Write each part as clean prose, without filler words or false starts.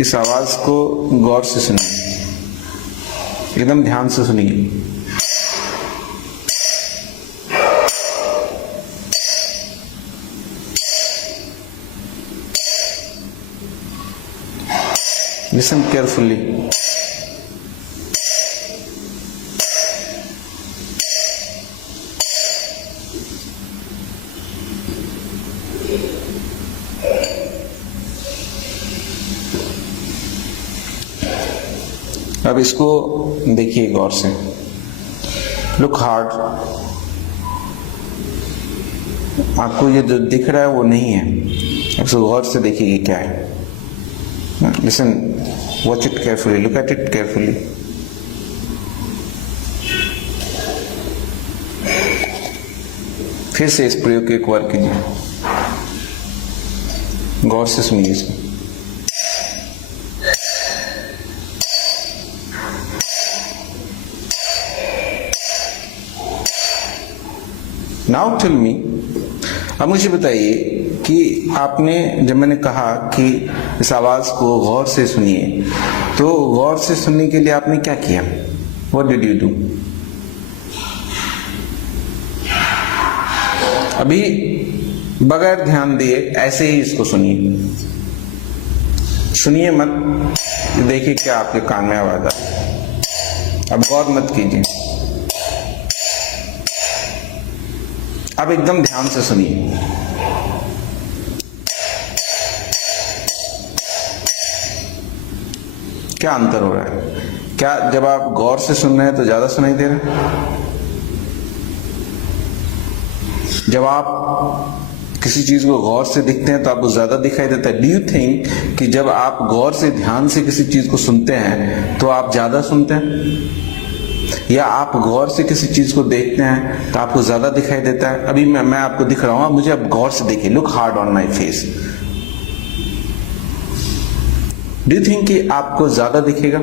इस आवाज को गौर से सुनिए, एकदम ध्यान से सुनिए। Listen carefully. अब इसको देखिए गौर से। Look hard. आपको ये जो दिख रहा है वो नहीं है, इसको गौर से देखिए क्या है। Listen, watch it carefully, look at it carefully. फिर से इस प्रयोग को एक बार कीजिए, गौर से सुनिए इसको। नाउ टेल मी, अब मुझे बताइए कि आपने जब मैंने कहा कि इस आवाज को गौर से सुनिए, तो गौर से सुनने के लिए आपने क्या किया? What did you do? अभी बगैर ध्यान दिए ऐसे ही इसको सुनिए, सुनिए मत, देखिए क्या आपके कान में आवाज आ रही है। अब गौर मत कीजिए, अब एकदम ध्यान से सुनिए। क्या अंतर हो रहा है? क्या जब आप गौर से सुन रहे हैं तो ज्यादा सुनाई दे रहा है? जब आप किसी चीज को गौर से देखते हैं तो आपको ज्यादा दिखाई देता है? डू यू थिंक कि जब आप गौर से ध्यान से किसी चीज को सुनते हैं तो आप ज्यादा सुनते हैं, या आप गौर से किसी चीज को देखते हैं तो आपको ज्यादा दिखाई देता है? अभी मैं आपको दिख रहा हूं, मुझे अब गौर से देखिए। Look hard on my face. Do you think कि आपको ज्यादा दिखेगा?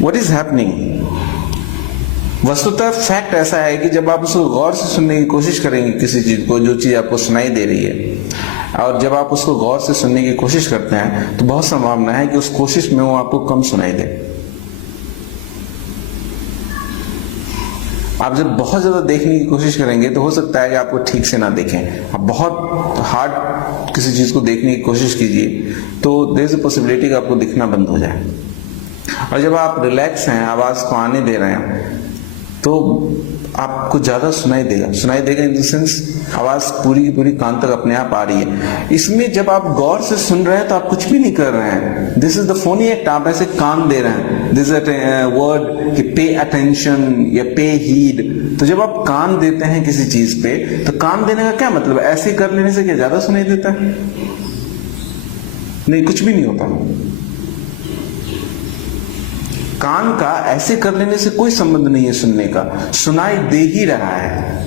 What is happening? वस्तुतः फैक्ट ऐसा है कि जब आप उसको गौर से सुनने की कोशिश करेंगे, किसी चीज को, जो चीज आपको सुनाई दे रही है, और जब आप उसको गौर से सुनने की कोशिश करते हैं तो बहुत संभावना है कि उस कोशिश में वो आपको कम सुनाई दे। आप जब बहुत ज्यादा देखने की कोशिश करेंगे तो हो सकता है कि आपको ठीक से ना देखें। आप बहुत हार्ड किसी चीज को देखने की कोशिश कीजिए तो देयर इज अ पॉसिबिलिटी कि आपको दिखना बंद हो जाए। और जब आप रिलैक्स हैं, आवाज को आने दे रहे हैं, तो आपको ज्यादा सुनाई देगा इन द सेंस आवाज पूरी की पूरी कान तक अपने आप आ रही है। इसमें जब आप गौर से सुन रहे हैं तो आप कुछ भी नहीं कर रहे हैं। This is the Fani act. आप ऐसे कान दे रहे हैं। दिस इज वर्ड कि पे अटेंशन या पे हीड। तो जब आप कान देते हैं किसी चीज पे, तो कान देने का क्या मतलब है? ऐसे कर लेने से क्या ज्यादा सुनाई देता है? नहीं, कुछ भी नहीं होता। कान का ऐसे कर लेने से कोई संबंध नहीं है सुनने का, सुनाई दे ही रहा है।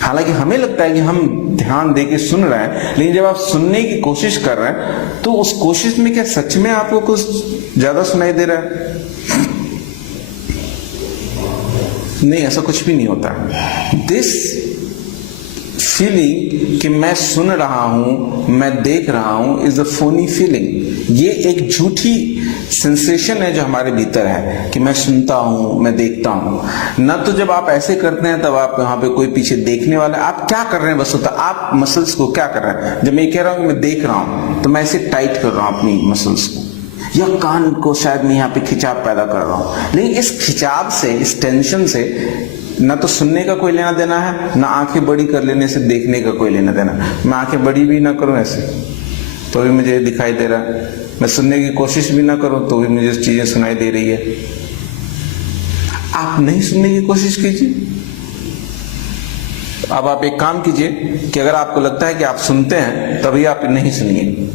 हालांकि हमें लगता है कि हम ध्यान दे के सुन रहे हैं, लेकिन जब आप सुनने की कोशिश कर रहे हैं तो उस कोशिश में क्या सच में आपको कुछ ज्यादा सुनाई दे रहा है? नहीं, ऐसा कुछ भी नहीं होता। दिस फीलिंग कि मैं सुन रहा हूं, मैं देख रहा हूं, इज अ फोनी फीलिंग। ये एक झूठी सेंसेशन है जो हमारे भीतर है कि मैं सुनता हूं, मैं देखता हूं। ना तो जब आप ऐसे करते हैं तब आप यहाँ पे कोई पीछे देखने वाला, आप क्या कर रहे हैं? बस होता आप मसल्स को क्या कर रहे हैं? जब मैं कह रहा हूं कि मैं देख रहा हूं तो मैं ऐसे टाइट कर रहा हूं अपनी मसल्स को, या कान को शायद मैं यहाँ पे खिंचाव पैदा कर रहा हूं। लेकिन इस खिंचाव से, इस टेंशन से ना तो सुनने का कोई लेना देना है, ना आंखें बड़ी कर लेने से देखने का कोई लेना देना। मैं आंखें बड़ी भी ना करूं ऐसे तो भी मुझे दिखाई दे रहा है, मैं सुनने की कोशिश भी ना करूं तो भी मुझे चीजें सुनाई दे रही है। आप नहीं सुनने की कोशिश कीजिए। अब आप एक काम कीजिए कि अगर आपको लगता है कि आप सुनते हैं तभी आप नहीं सुनिए।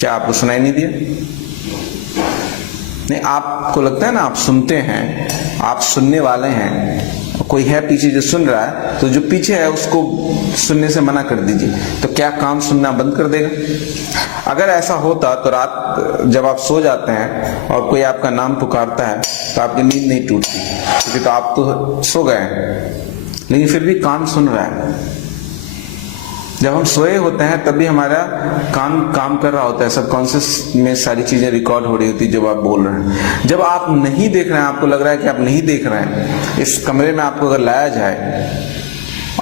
क्या आपको सुनाई नहीं दिया? नहीं, आपको लगता है ना आप सुनते हैं, आप सुनने वाले हैं, कोई है पीछे जो सुन रहा है, तो जो पीछे है उसको सुनने से मना कर दीजिए, तो क्या कान सुनना बंद कर देगा? अगर ऐसा होता तो रात जब आप सो जाते हैं और कोई आपका नाम पुकारता है तो आपकी नींद नहीं टूटती, क्योंकि तो आप तो सो गए हैं, लेकिन फिर भी कान सुन रहा है। जब हम सोए होते हैं तब भी हमारा कान काम कर रहा होता है, सबकॉन्शियस में सारी चीजें रिकॉर्ड हो रही होती है जब आप बोल रहे हैं। जब आप नहीं देख रहे हैं, आपको लग रहा है कि आप नहीं देख रहे हैं, इस कमरे में आपको अगर लाया जाए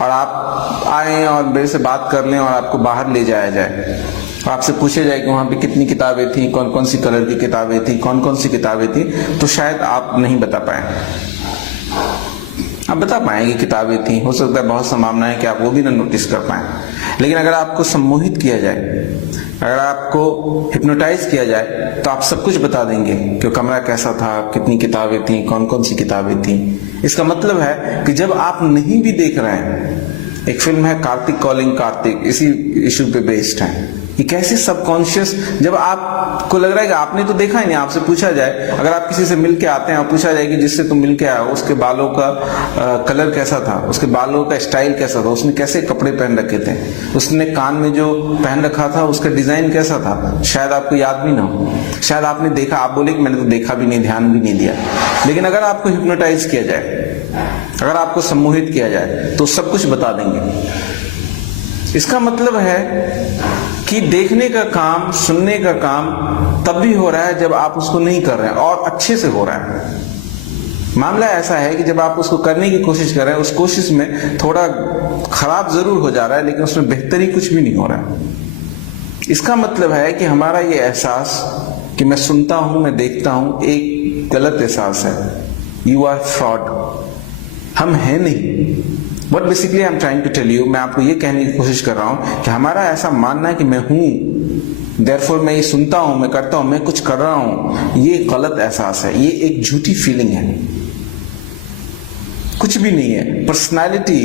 और आप आए और मेरे से बात कर लें और आपको बाहर ले जाया जाए, आपसे पूछे जाए कि वहां पे कितनी किताबें थी, कौन कौन सी कलर की किताबें थी, कौन कौन सी किताबें थी, तो शायद आप नहीं बता पाए। आप बता पाएंगे किताबें थी, हो सकता है बहुत संभावना है कि आप वो भी ना नोटिस कर पाए। लेकिन अगर आपको सम्मोहित किया जाए, अगर आपको हिप्नोटाइज किया जाए, तो आप सब कुछ बता देंगे कि कमरा कैसा था, कितनी किताबें थी, कौन कौन सी किताबें थी। इसका मतलब है कि जब आप नहीं भी देख रहे हैं, एक फिल्म है कार्तिक कॉलिंग कार्तिक, इसी इशू पे बेस्ड है। ये कैसे सबकॉन्शियस, जब आपको लग रहा है कि आपने तो देखा ही नहीं, आपसे पूछा जाए, अगर आप किसी से मिलके आते हैं और पूछा जाए कि जिससे तुम मिलके आए हो उसके बालों का कलर कैसा था, उसके बालों का स्टाइल कैसा था, उसने कैसे कपड़े पहन रखे थे, उसने कान में जो पहन रखा था उसका डिजाइन कैसा था, शायद आपको याद भी ना हो, शायद आपने देखा, आप बोले कि मैंने तो देखा भी नहीं, ध्यान भी नहीं दिया। लेकिन अगर आपको हिप्नोटाइज किया जाए, अगर आपको सम्मोहित किया जाए, तो सब कुछ बता देंगे। इसका मतलब है कि देखने का काम, सुनने का काम तब भी हो रहा है जब आप उसको नहीं कर रहे हैं, और अच्छे से हो रहा है। मामला ऐसा है कि जब आप उसको करने की कोशिश कर रहे हैं, उस कोशिश में थोड़ा खराब जरूर हो जा रहा है, लेकिन उसमें बेहतरी कुछ भी नहीं हो रहा है। इसका मतलब है कि हमारा ये एहसास कि मैं सुनता हूं, मैं देखता हूं, एक गलत एहसास है। यू आर फ्रॉड, हम हैं नहीं। But basically I am trying to tell you, मैं आपको ये कहने की कोशिश कर रहा हूं कि हमारा ऐसा मानना है कि मैं हूं, देयरफॉर मैं ये सुनता हूं, मैं करता हूं, मैं कुछ कर रहा हूं, ये गलत एहसास है, ये एक झूठी फीलिंग है, कुछ भी नहीं है। पर्सनालिटी,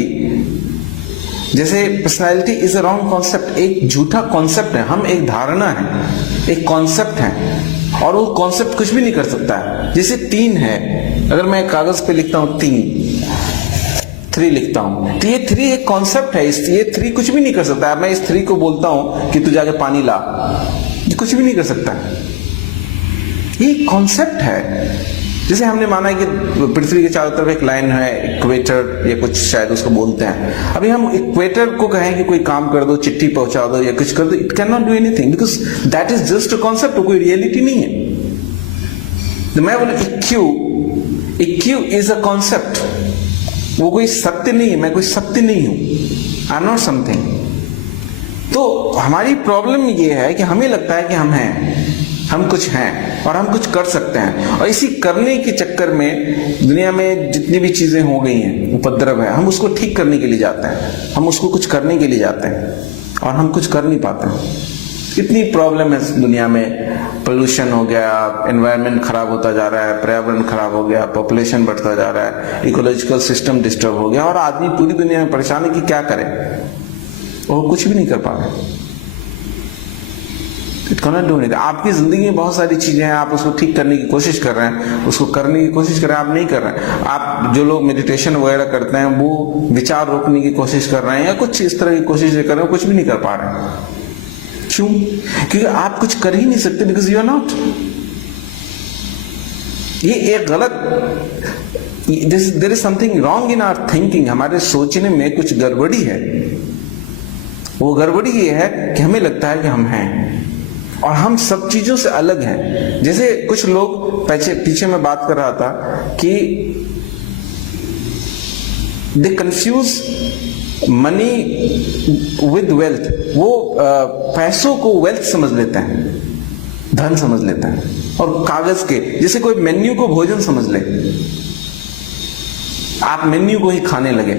जैसे personality is a wrong concept, एक झूठा कॉन्सेप्ट है। हम एक धारणा है, एक कॉन्सेप्ट है, और वो कॉन्सेप्ट कुछ भी नहीं कर सकता है। जैसे 3 है, अगर मैं कागज पे लिखता हूं 3 लिखता हूं, तो ये 3 एक कॉन्सेप्ट है, ये 3 कुछ भी नहीं कर सकता है। मैं इस 3 को बोलता हूं कि तू जाके पानी ला, ये कुछ भी नहीं कर सकता, ये कॉन्सेप्ट है। जैसे हमने माना है कि पृथ्वी के चारों तरफ एक लाइन है, इक्वेटर या कुछ शायद उसको बोलते हैं। अभी हम इक्वेटर को कहें कि कोई काम कर दो, चिट्ठी पहुंचा दो या कुछ कर दो, it can not do anything, because that is just a concept, कोई रियलिटी नहीं है। तो मैं बोले इक्यू इज अ कॉन्सेप्ट, वो कोई सत्य नहीं है, मैं कोई सत्य नहीं हूं, आई एम नॉट समथिंग। तो हमारी प्रॉब्लम ये है कि हमें लगता है कि हम हैं, हम कुछ हैं और हम कुछ कर सकते हैं, और इसी करने के चक्कर में दुनिया में जितनी भी चीजें हो गई हैं, उपद्रव है, हम उसको ठीक करने के लिए जाते हैं, हम उसको कुछ करने के लिए जाते हैं और हम कुछ कर नहीं पाते हैं। इतनी प्रॉब्लम है इस दुनिया में, पोल्यूशन हो गया, एनवायरनमेंट खराब होता जा रहा है, पर्यावरण खराब हो गया, पॉपुलेशन बढ़ता जा रहा है, इकोलॉजिकल सिस्टम डिस्टर्ब हो गया, और आदमी पूरी दुनिया में परेशान है कि क्या करे, वो कुछ भी नहीं कर पा रहे। It can not do anything. आपकी जिंदगी में बहुत सारी चीजें हैं, आप उसको ठीक करने की कोशिश कर रहे हैं, उसको करने की कोशिश कर रहे हैं, आप नहीं कर रहे हैं। आप जो लोग मेडिटेशन वगैरह करते हैं वो विचार रोकने की कोशिश कर रहे हैं या कुछ इस तरह की कोशिश कर रहे हैं, कुछ भी नहीं कर पा रहे हैं। क्यों? क्योंकि आप कुछ कर ही नहीं सकते, बिकॉज यू आर नॉट। ये एक गलत, there is something wrong in our thinking, हमारे सोचने में कुछ गड़बड़ी है। वो गड़बड़ी ये है कि हमें लगता है कि हम हैं और हम सब चीजों से अलग हैं। जैसे कुछ लोग पीछे मैं बात कर रहा था कि दे कंफ्यूज मनी विद वेल्थ, वो पैसों को वेल्थ समझ लेते हैं, धन समझ लेते हैं, और कागज के, जैसे कोई मेन्यू को भोजन समझ ले, आप मेन्यू को ही खाने लगे।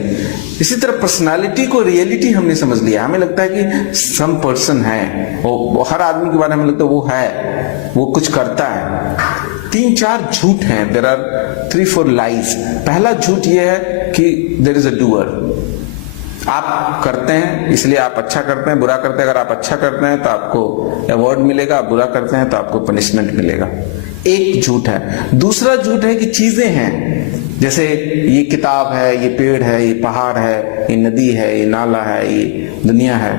इसी तरह पर्सनालिटी को रियलिटी हमने समझ लिया। हमें लगता है कि सम पर्सन है, वो हर आदमी के बारे में लगता है वो है, वो कुछ करता है। 3-4 झूठ हैं, देयर आर 3-4 लाइज। पहला झूठ ये है कि देयर इज अ डूअर, आप करते हैं इसलिए आप अच्छा करते हैं, बुरा करते हैं, अगर आप अच्छा करते हैं तो आपको अवार्ड मिलेगा, आप बुरा करते हैं तो आपको पनिशमेंट मिलेगा। एक झूठ है। दूसरा झूठ है कि चीजें हैं, जैसे ये किताब है, ये पेड़ है, ये पहाड़ है, ये नदी है, ये नाला है, ये दुनिया है।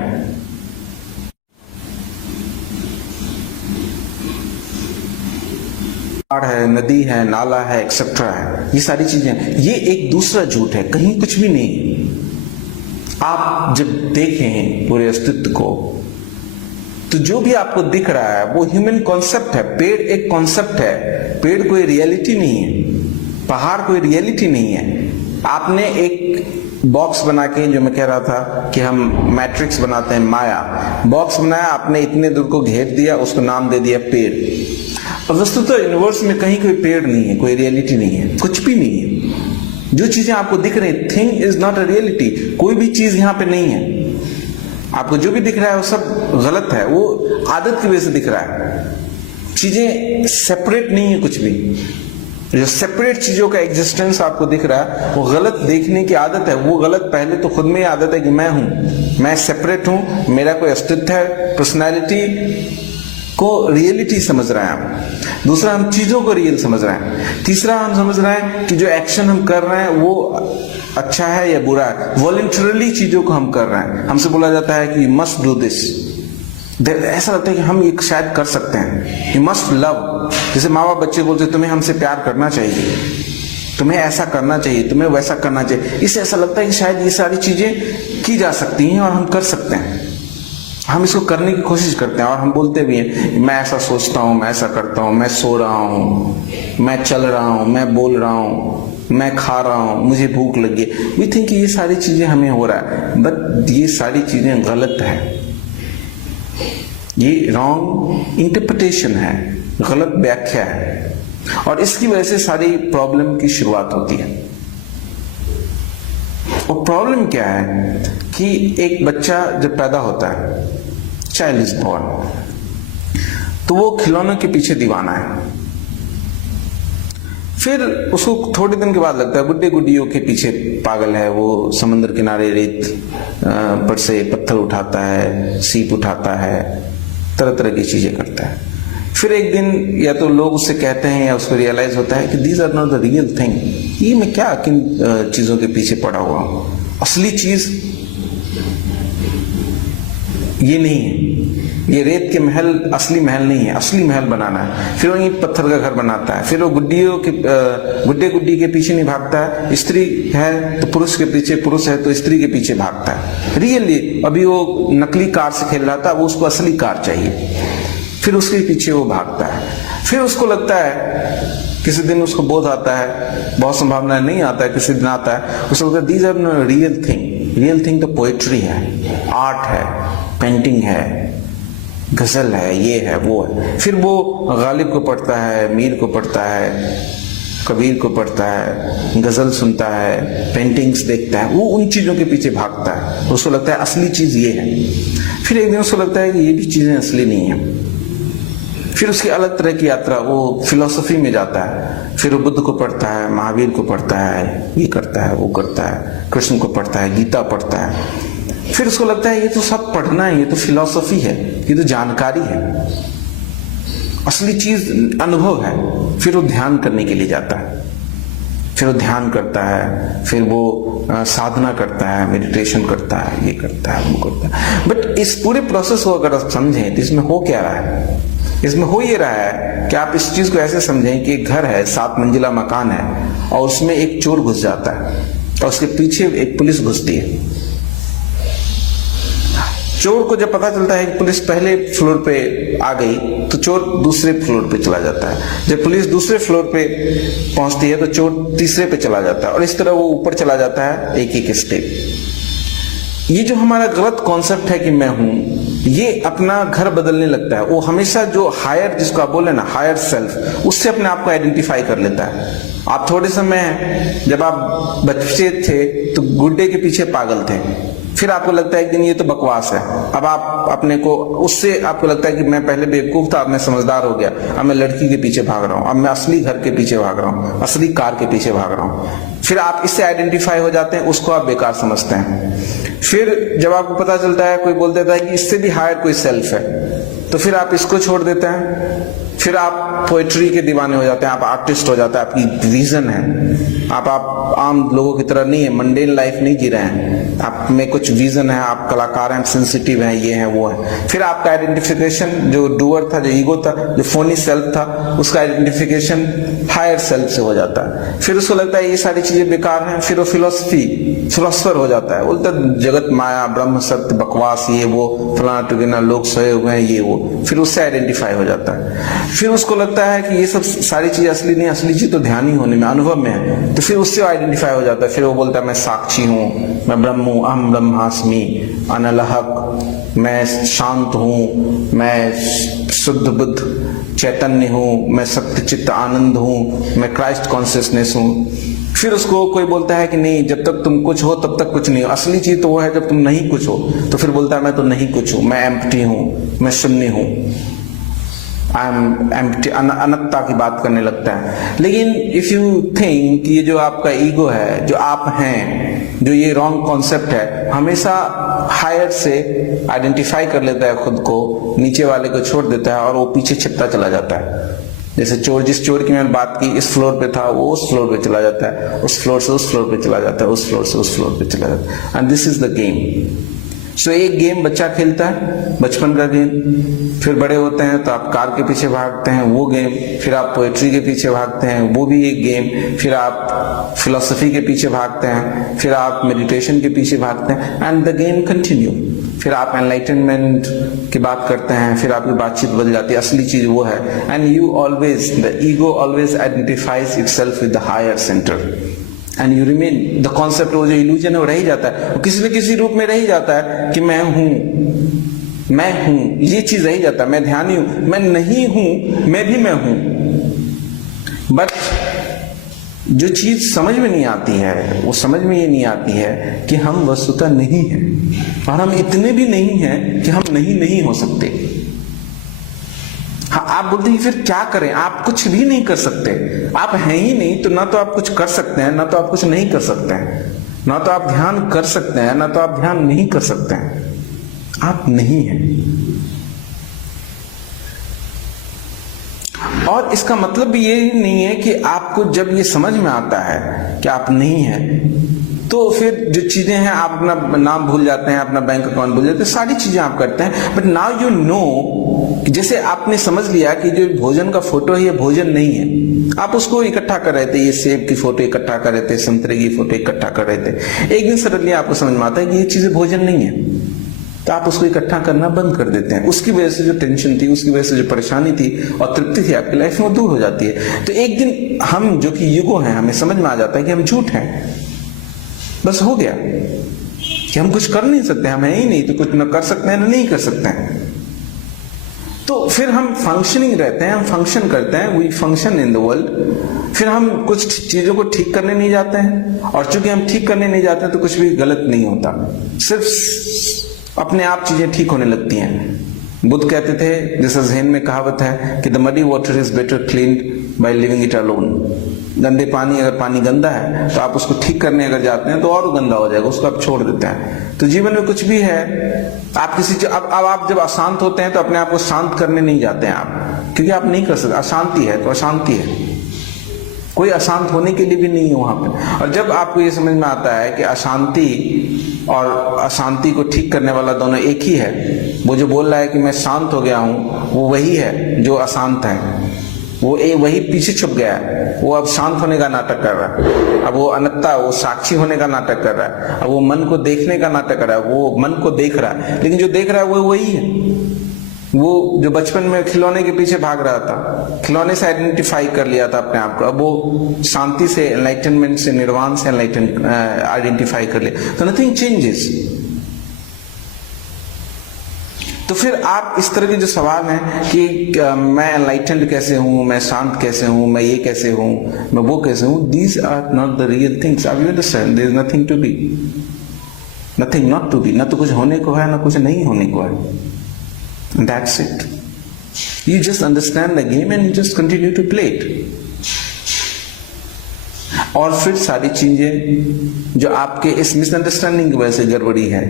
पहाड़ है, नदी है, नाला है, एक्सेट्रा है, ये सारी चीजें, ये एक दूसरा झूठ है, कहीं कुछ भी नहीं। आप जब देखें पूरे अस्तित्व को तो जो भी आपको दिख रहा है वो ह्यूमन कॉन्सेप्ट है। पेड़ एक कॉन्सेप्ट है, पेड़ कोई रियलिटी नहीं है, पहाड़ कोई रियलिटी नहीं है। आपने एक बॉक्स बना के, जो मैं कह रहा था कि हम मैट्रिक्स बनाते हैं, माया बॉक्स बनाया, आपने इतने दूर को घेर दिया, उसको नाम दे दिया पेड़। और वस्तुतः यूनिवर्स में कहीं कोई पेड़ नहीं है, कोई रियलिटी नहीं है, कुछ भी नहीं है। जो चीजें आपको दिख रही, thing is not a reality, कोई भी चीज यहां पे नहीं है। आपको जो भी दिख रहा है वो सब गलत है, वो आदत की वजह से दिख रहा है। चीजें सेपरेट नहीं है कुछ भी। जो सेपरेट चीजों का एग्जिस्टेंस आपको दिख रहा है वो गलत देखने की आदत है। वो गलत पहले तो खुद में ही आदत है कि मैं हूं, मैं सेपरेट हूं, मेरा कोई अस्तित्व है, पर्सनैलिटी को रियलिटी समझ रहे हैं हम। दूसरा, हम चीजों को रियल समझ रहे हैं। तीसरा, हम समझ रहे हैं कि जो एक्शन हम कर रहे हैं वो अच्छा है या बुरा है। वॉलंटरली चीजों को हम कर रहे हैं। हमसे बोला जाता है कि यू मस्ट डू दिस, ऐसा लगता है कि हम ये शायद कर सकते हैं। यू मस्ट लव, जैसे माँ बाप बच्चे बोलते तुम्हें हमसे प्यार करना चाहिए, तुम्हें ऐसा करना चाहिए, तुम्हें वैसा करना चाहिए। इससे ऐसा लगता है कि शायद ये सारी चीजें की जा सकती हैं और हम कर सकते हैं। हम इसको करने की कोशिश करते हैं और हम बोलते भी हैं मैं ऐसा सोचता हूं, मैं ऐसा करता हूं, मैं सो रहा हूं, मैं चल रहा हूं, मैं बोल रहा हूं, मैं खा रहा हूं, मुझे भूख लगी है। वी थिंक ये सारी चीजें हमें हो रहा है, बट ये सारी चीजें गलत है। ये रॉन्ग इंटरप्रिटेशन है, गलत व्याख्या है, और इसकी वजह से सारी प्रॉब्लम की शुरुआत होती है। और प्रॉब्लम क्या है कि एक बच्चा जब पैदा होता है, चाइल्ड इज बॉर्न, तो वो खिलौनों के पीछे दीवाना है। फिर उसको थोड़े दिन के बाद लगता है गुड्डे गुड्डियों के पीछे पागल है। वो समंदर किनारे रेत पर से पत्थर उठाता है, सीप उठाता है, तरह तरह की चीजें करता है। फिर एक दिन या तो लोग उससे कहते हैं या उसको रियलाइज होता है कि these are not the real thing. ये मैं क्या किन चीजों के पीछे पड़ा हुआ हूं, असली चीज ये नहीं है। ये रेत के महल असली महल नहीं है, असली महल बनाना है। फिर वो ईंट पत्थर का घर बनाता है। फिर वो गुड्डे गुड्डी के पीछे नहीं भागता है। स्त्री है तो पुरुष के पीछे, पुरुष है तो स्त्री के पीछे भागता है। रियली अभी वो नकली कार से खेल रहा था, वो उसको असली कार चाहिए, फिर उसके पीछे वो भागता है। फिर उसको लगता है, किसी दिन उसको बोध आता है, बहुत संभावना नहीं आता है, किसी दिन आता है, उसको लगता है these are not real thing. Real thing तो पोएट्री है, आर्ट है, पेंटिंग है, गजल है, ये है, वो है। फिर वो गालिब को पढ़ता है, मीर को पढ़ता है, कबीर को पढ़ता है, गजल सुनता है, पेंटिंग्स देखता है, वो उन चीजों के पीछे भागता है। उसको लगता है असली चीज ये है। फिर एक दिन उसको लगता है कि ये भी चीजें असली नहीं है। फिर उसकी अलग तरह की यात्रा, वो फिलॉसफी में जाता है। फिर वो बुद्ध को पढ़ता है, महावीर को पढ़ता है, ये करता है, वो करता है, कृष्ण को पढ़ता है, गीता पढ़ता है। फिर उसको लगता है ये तो सब पढ़ना है, ये तो फिलॉसफी है, ये तो जानकारी है, असली चीज अनुभव है। फिर वो ध्यान करने के लिए जाता है। फिर वो ध्यान करता है, फिर वो साधना करता है, मेडिटेशन करता है, ये करता है, वो करता है। बट इस पूरे प्रोसेस को अगर आप समझें तो इसमें हो क्या रहा है? इसमें हो ये रहा है कि आप इस चीज को ऐसे समझें कि एक घर है, 7 मंजिला मकान है, और उसमें एक चोर घुस जाता है और उसके पीछे एक पुलिस घुसती है। चोर को जब पता चलता है कि पुलिस पहले फ्लोर पे आ गई तो चोर दूसरे फ्लोर पे चला जाता है। जब पुलिस दूसरे फ्लोर पे पहुंचती है तो चोर तीसरे पे चला जाता है, और इस तरह वो ऊपर चला जाता है एक एक स्टेप। ये जो हमारा गलत कॉन्सेप्ट है कि मैं हूं, ये अपना घर बदलने लगता है। वो हमेशा जो हायर, जिसको आप बोले ना हायर सेल्फ, उससे अपने आप को आइडेंटिफाई कर लेता है। आप थोड़े समय जब आप बच्चे थे तो गुड्डे के पीछे पागल थे, फिर आपको लगता है एक दिन ये तो बकवास है। अब आप अपने को, उससे आपको लगता है कि मैं पहले बेवकूफ था, अब मैं समझदार हो गया, अब मैं लड़की के पीछे भाग रहा हूं, अब मैं असली घर के पीछे भाग रहा हूं, असली कार के पीछे भाग रहा हूं। फिर आप इससे आइडेंटिफाई हो जाते हैं, उसको आप बेकार समझते हैं। फिर जब आपको पता चलता है, कोई बोल देता है कि इससे भी हायर कोई सेल्फ है, तो फिर आप इसको छोड़ देते हैं, फिर आप पोएट्री के दीवाने हो जाते हैं, आप आर्टिस्ट हो जाते हैं, आपकी विजन है, आप आम लोगों की तरह नहीं है, मंडेन लाइफ नहीं जी रहे हैं, आप में कुछ विजन है, आप कलाकार हैं, सेंसिटिव हैं, ये है वो है। फिर आपका आइडेंटिफिकेशन जो डूअर था, जो ईगो था, जो फोनी सेल्फ था, उसका आइडेंटिफिकेशन हायर सेल्फ से हो जाता है। फिर उसको लगता है ये सारी चीजें बेकार हैं, फिर वो फिलोसफर हो जाता है, बोलता जगत माया, ब्रह्म सत्य, बकवास, ये वो फलाना टुगिना, लोग सोए हुए हैं, ये वो, फिर उससे आइडेंटिफाई हो जाता है। फिर उसको लगता है कि ये सब सारी चीज असली नहीं, असली चीज तो ध्यान ही होने में, अनुभव में है, तो फिर उससे आइडेंटिफाई हो जाता है। फिर वो बोलता है मैं साक्षी हूं, मैं ब्रह्म हूं, अहम ब्रह्मास्मि, अनलहक, मैं शांत हूं, मैं शुद्ध बुद्ध चैतन्य हूं, मैं सत्य चित्त आनंद हूं, मैं क्राइस्ट कॉन्शियसनेस हूं। फिर उसको कोई बोलता है कि नहीं, जब तक तुम कुछ हो तब तक कुछ नहीं हो, असली चीज तो वो है जब तुम नहीं कुछ हो। तो फिर बोलता है मैं तो नहीं कुछ हूं, मैं एम्प्टी हूं, मैं शून्य हूं, आई एम एम्प्टी, अनंतता की बात करने लगता है। लेकिन इफ यू थिंक, ये जो आपका ईगो है, जो आप हैं, जो ये रॉन्ग कॉन्सेप्ट है, हमेशा हायर से आइडेंटिफाई कर लेता है खुद को, नीचे वाले को छोड़ देता है और वो पीछे छिपता चला जाता है। जैसे चोर, जिस चोर की मैंने बात की, इस फ्लोर पे था, वो उस फ्लोर पे चला जाता है, उस फ्लोर से उस फ्लोर पे चला जाता है, उस फ्लोर से उस फ्लोर पे चला जाता है। And this is the game. So एक गेम बच्चा खेलता है, बचपन का गेम, फिर बड़े होते हैं तो आप कार के पीछे भागते हैं, वो गेम, फिर आप पोएट्री के पीछे भागते हैं, वो भी एक गेम, फिर आप फिलोसफी के पीछे भागते हैं, फिर आप मेडिटेशन के पीछे भागते हैं, एंड द गेम कंटिन्यू। फिर आप एनलाइटनमेंट की बात करते हैं, फिर आपकी बातचीत बदल जाती है, असली चीज वो है। And you always, the ego always identifies itself with the higher centre and you remain the concept. वो जो इल्यूजन है वो रह ही जाता है, वो किसी न किसी रूप में रह ही जाता है कि मैं हूं, मैं हूं, ये चीज रह ही जाता है, मैं ध्यानी हूं, मैं नहीं हूं, मैं भी मैं हूं। बट जो चीज समझ में नहीं आती है, वो समझ में ये नहीं आती है कि हम वस्तुतः नहीं है, और हम इतने भी नहीं हैं कि हम नहीं हो सकते। हाँ, आप बोलते हैं फिर क्या करें, आप कुछ भी नहीं कर सकते, आप हैं ही नहीं, तो ना तो आप कुछ कर सकते हैं, ना तो आप कुछ नहीं कर सकते हैं, ना तो आप ध्यान कर सकते हैं, ना तो आप ध्यान नहीं कर सकते हैं, आप नहीं हैं। और इसका मतलब भी ये नहीं है कि आपको जब ये समझ में आता है कि आप नहीं हैं, तो फिर जो चीजें हैं, आप अपना नाम भूल जाते हैं, अपना बैंक अकाउंट भूल जाते हैं, सारी चीजें आप करते हैं। बट नाउ यू नो, जैसे आपने समझ लिया कि जो भोजन का फोटो है ये भोजन नहीं है, आप उसको इकट्ठा कर रहे थे, ये सेब की फोटो इकट्ठा कर रहे थे, संतरे की फोटो इकट्ठा कर रहे थे, एक दिन सडनली आपको समझ में आता है कि ये चीजें भोजन नहीं है, तो आप उसको इकट्ठा करना बंद कर देते हैं। उसकी वजह से जो टेंशन थी, उसकी वजह से जो परेशानी थी और तृप्ति थी आपकी लाइफ में, वो दूर हो जाती है। तो एक दिन हम जो कि ईगो हैं, हमें समझ में आ जाता है कि हम झूठ हैं, बस हो गया कि हम कुछ कर नहीं सकते, हम है ही नहीं, तो कुछ न कर सकते हैं न नहीं कर सकते हैं। तो फिर हम फंक्शनिंग रहते हैं, हम फंक्शन करते हैं, we function in the world. फिर हम कुछ चीजों को ठीक करने नहीं जाते हैं, और चूंकि हम ठीक करने नहीं जाते हैं तो कुछ भी गलत नहीं होता, सिर्फ अपने आप चीजें ठीक होने लगती हैं। बुद्ध कहते थे, जैसा ज़हन में कहावत है कि the muddy water is better cleaned by living it alone. गंदे पानी, अगर पानी गंदा है तो आप उसको ठीक करने अगर जाते हैं तो और गंदा हो जाएगा, उसको आप छोड़ देते हैं। तो जीवन में कुछ भी है, आप किसी अब आप जब अशांत होते हैं तो अपने आप को शांत करने नहीं जाते हैं आप, क्योंकि आप नहीं कर सकते, अशांति है तो अशांति है, कोई अशांत होने के लिए भी नहीं है वहां पे। और जब आपको ये समझ में आता है कि अशांति और अशांति को ठीक करने वाला दोनों एक ही है, वो जो बोल रहा है कि मैं शांत हो गया हूं, वो वही है जो अशांत है, वो वही पीछे छुप गया है, वो अब शांत होने का नाटक कर रहा है, अब वो अनंता, वो साक्षी होने का नाटक कर रहा है, अब वो मन को देखने का नाटक कर रहा है, वो मन को देख रहा है, लेकिन जो देख रहा है वो वही है, वो जो बचपन में खिलौने के पीछे भाग रहा था, खिलौने से आइडेंटिफाई कर लिया था अपने आप को, अब वो शांति से, एनलाइटनमेंट से, निर्वाण से आइडेंटिफाई कर लिया, तो नथिंग चेंजेस। तो फिर आप इस तरह के जो सवाल हैं कि मैं एनलाइटेंड कैसे हूं, मैं शांत कैसे हूं, मैं ये कैसे हूं, मैं वो कैसे हूं, these are not the real things. आप you understand, there is nothing to be, nothing not to be, ना तो कुछ होने को है ना कुछ नहीं होने को है, that's it. You just understand the game and you just continue to play it. और फिर सारी चीजें जो आपके इस मिसअंडरस्टैंडिंग की वजह से गड़बड़ी है,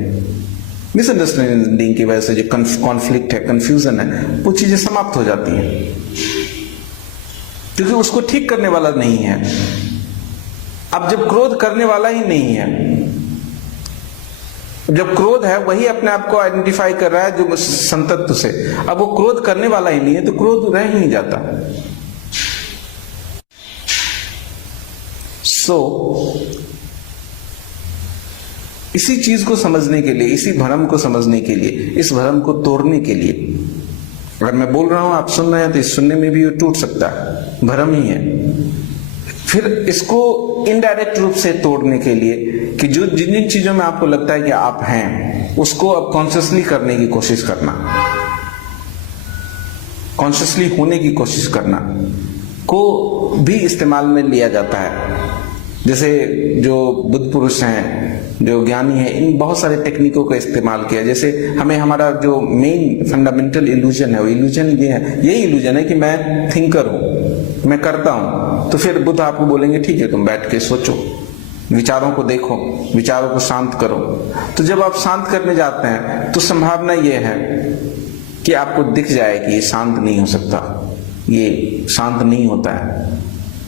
मिसअंडरस्टैंडिंग की वजह से जो कॉन्फ्लिक्ट है, कंफ्यूजन है, वो चीजें समाप्त हो जाती हैं, क्योंकि उसको ठीक करने वाला नहीं है। अब जब क्रोध करने वाला ही नहीं है, जब क्रोध है वही अपने आप को आइडेंटिफाई कर रहा है जो संतत्व से, अब वो क्रोध करने वाला ही नहीं है, तो क्रोध रह ही नहीं जाता। इसी चीज को समझने के लिए, इसी भ्रम को समझने के लिए, इस भ्रम को तोड़ने के लिए, अगर मैं बोल रहा हूं आप सुन रहे हैं तो इस सुनने में भी ये टूट सकता है, भ्रम ही है। फिर इसको इनडायरेक्ट रूप से तोड़ने के लिए कि जो जिन जिन चीजों में आपको लगता है कि आप हैं, उसको अब कॉन्शियसली करने की कोशिश करना, कॉन्शियसली होने की कोशिश करना को भी इस्तेमाल में लिया जाता है। जैसे जो बुद्ध पुरुष हैं, जो ज्ञानी हैं, इन बहुत सारे टेक्निकों का इस्तेमाल किया। जैसे हमें हमारा जो मेन फंडामेंटल इल्यूजन है, वो इल्यूजन ये है, यही इल्यूजन है कि मैं थिंकर हूं, मैं करता हूं। तो फिर बुद्ध आपको बोलेंगे ठीक है, तुम बैठ के सोचो, विचारों को देखो, विचारों को शांत करो। तो जब आप शांत करने जाते हैं तो संभावना यह है कि आपको दिख जाए कि ये शांत नहीं हो सकता, ये शांत नहीं होता है।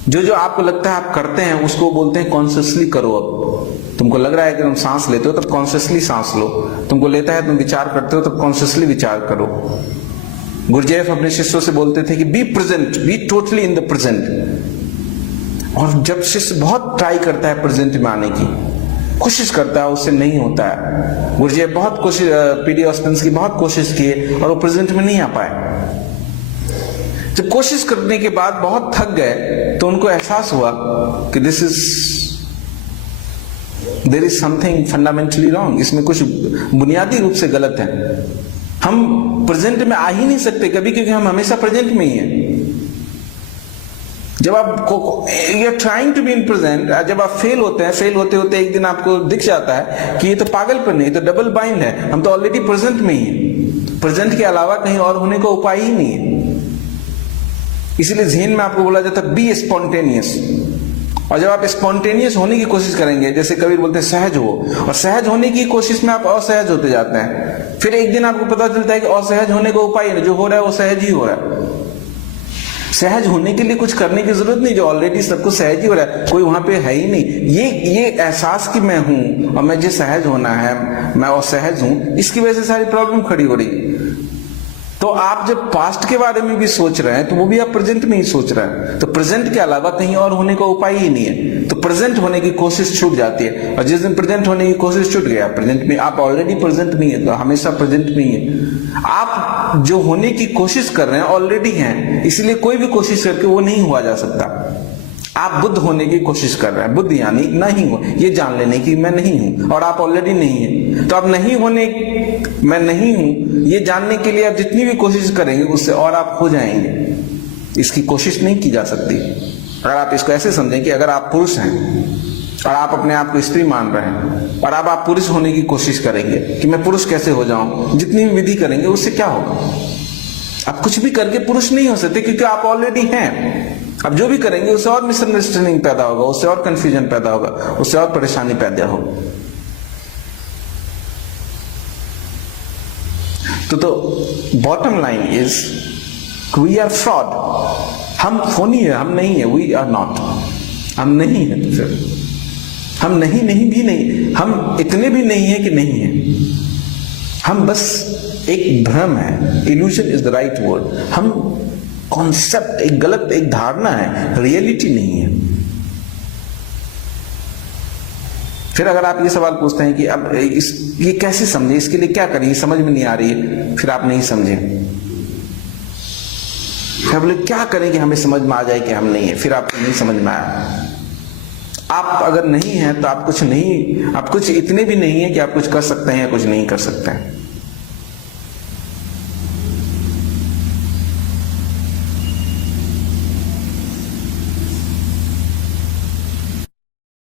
जो जो आपको लगता है आप करते हैं उसको बोलते हैं कॉन्शियसली करो। अब तुमको लग रहा है कि तुम सांस लेते हो तब कॉन्शियसली सांस लो, तुमको लेता है तुम विचार करते हो तब कॉन्शियसली विचार करो। गुरुदेव अपने शिष्यों से बोलते थे कि be present, be totally in the present. और जब शिष्य बहुत ट्राई करता है प्रेजेंट में आने की कोशिश करता है, उससे नहीं होता है। गुरुदेव बहुत कोशिश, पीडी ऑस्पेंस की बहुत कोशिश की और वो प्रेजेंट में नहीं आ पाए। जब कोशिश करने के बाद बहुत थक गए तो उनको एहसास हुआ कि there is something fundamentally wrong, इसमें कुछ बुनियादी रूप से गलत है। हम प्रेजेंट में आ ही नहीं सकते कभी, क्योंकि हम हमेशा प्रेजेंट में ही हैं। जब आप you are trying to be in present, जब आप फेल होते हैं, फेल होते होते एक दिन आपको दिख जाता है कि ये तो पागलपन नहीं, तो डबल बाइंड है, हम तो ऑलरेडी प्रेजेंट में ही हैं, प्रेजेंट के अलावा कहीं और होने का उपाय ही नहीं है। इसीलिए ज़हन में आपको बोला जाता है बी स्पॉन्टेनियस। और जब आप स्पॉन्टेनियस होने की कोशिश करेंगे, जैसे कबीर बोलते हैं सहज हो, और सहज होने की कोशिश में आप असहज होते जाते हैं। फिर एक दिन आपको पता चलता है कि असहज होने का उपाय नहीं, जो हो रहा है वो सहज ही हो रहा है। सहज होने के लिए कुछ करने की जरूरत नहीं, जो ऑलरेडी सबको सहज ही हो रहा है, कोई वहां पे है ही नहीं। ये एहसास कि मैं हूं और मुझे सहज होना है, मैं असहज हूं, इसकी वजह से सारी प्रॉब्लम खड़ी हो रही। तो आप जब पास्ट के बारे में भी सोच रहे हैं तो वो भी आप प्रेजेंट में ही सोच रहे हैं, तो प्रेजेंट के अलावा कहीं और होने का उपाय ही नहीं है। तो प्रेजेंट होने की कोशिश छूट जाती है, और जिस दिन प्रेजेंट होने की कोशिश छूट गया, प्रेजेंट में आप ऑलरेडी प्रेजेंट में है, तो हमेशा प्रेजेंट में ही है। आप जो होने की कोशिश कर रहे हैं ऑलरेडी हैं, इसलिए कोई भी कोशिश करके वो नहीं हुआ जा सकता। आप बुद्ध होने की कोशिश कर रहे हैं, बुद्ध यानी नहीं हो, ये जान लेने की मैं नहीं हूं, और आप ऑलरेडी नहीं है। तो आप नहीं होने, मैं नहीं हूं, ये जानने के लिए आप जितनी भी कोशिश करेंगे उससे और आप हो जाएंगे। इसकी कोशिश नहीं की जा सकती। अगर आप इसको ऐसे समझें कि अगर आप पुरुष हैं और आप अपने आप को स्त्री मान रहे हैं, और अब आप पुरुष होने की कोशिश करेंगे कि मैं पुरुष कैसे हो जाऊं, जितनी भी विधि करेंगे उससे क्या होगा? आप कुछ भी करके पुरुष नहीं हो सकते, क्योंकि आप ऑलरेडी हैं। अब जो भी करेंगे उससे और मिसअंडरस्टैंडिंग पैदा होगा, उससे और कंफ्यूजन पैदा होगा, उससे और परेशानी पैदा होगी। तो bottom line is we are fraud. हम फोनी है, हम नहीं है, वी आर नॉट, हम नहीं है। तो फिर हम नहीं भी नहीं, हम इतने भी नहीं है कि नहीं है, हम बस एक भ्रम है। Illusion is the right word. हम कॉन्सेप्ट, एक गलत, एक धारणा है, रियलिटी नहीं है। फिर अगर आप ये सवाल पूछते हैं कि अब ये कैसे समझे, इसके लिए क्या करें, समझ में नहीं आ रही है, फिर आप नहीं समझे। फिर बोले क्या करें कि हमें समझ में आ जाए कि हम नहीं है, फिर आपको नहीं समझ में आया। आप अगर नहीं है तो आप कुछ नहीं, आप कुछ इतने भी नहीं है कि आप कुछ कर सकते हैं या कुछ नहीं कर सकते हैं।